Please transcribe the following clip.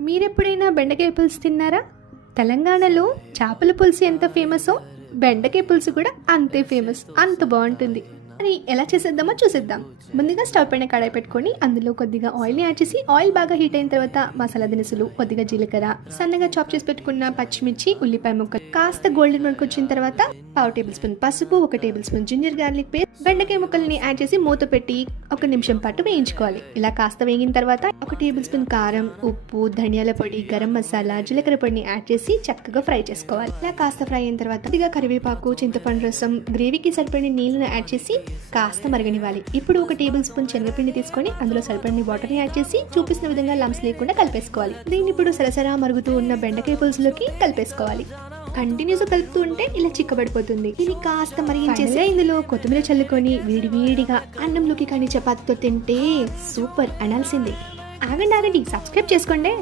మీరెప్పుడైనా బెండకాయ పులుసు తిన్నారా? తెలంగాణలో చేపల పులుసు ఎంత ఫేమసో బెండకాయ పులుసు కూడా అంతే ఫేమస్. అంత బాగుంటుంది. మరి ఎలా చేసేద్దామో చూసేద్దాం. ముందుగా స్టవ్ పైన కడాయి పెట్టుకొని అందులో కొద్దిగా ఆయిల్ని యాడ్ చేసి ఆయిల్ బాగా హీట్ అయిన తర్వాత మసాలా దినుసులు కొద్దిగా జీలకర్ర సన్నగా చాప్ చేసి పెట్టుకున్న పచ్చిమిర్చి ఉల్లిపాయ ముక్కలు కాస్త గోల్డెన్ వరకు వచ్చిన తర్వాత పావు టేబుల్ స్పూన్ పసుపు ఒక tablespoon ginger garlic paste బెండకాయ ముక్కల్ని యాడ్ చేసి మూత పెట్టి ఒక నిమిషం పాటు వేయించుకోవాలి. ఇలా కాస్త వేగిన తర్వాత ఒక టేబుల్ స్పూన్ కారం ఉప్పు ధనియాల పొడి గరం మసాలా జీలకర్ర పొడిని యాడ్ చేసి చక్కగా ఫ్రై చేసుకోవాలి. ఇలా కాస్త ఫ్రై అయిన తర్వాత కొద్దిగా కరివేపాకు చింతపండు రసం గ్రేవీకి సరిపడిన నీళ్ళని యాడ్ చేసి కాస్త మరగనివ్వాలి. ఇప్పుడు ఒక టేబుల్ స్పూన్ శనగపిండి తీసుకొని అందులో సరిపడిన వాటర్ని యాడ్ చేసి చూపిస్తున్న విధంగా లమ్స్ లేకుండా కలిపేసుకోవాలి. దీన్ని ఇప్పుడు సరసరా మరుగుతూ ఉన్న బెండకాయ పులుసులోకి కలిపేసుకోవాలి. కంటిన్యూస్ కలుపుతూ ఉంటే ఇలా చిక్కబడిపోతుంది. ఇది కాస్త మరిగించేసి ఇందులో కొత్తిమీర చల్లుకొని వేడి వేడిగా అన్నంలోకి కానీ చపాతీతో తింటే సూపర్ అనాల్సిందే. ఆగండి ఆగండి. సబ్స్క్రైబ్ చేసుకోండి.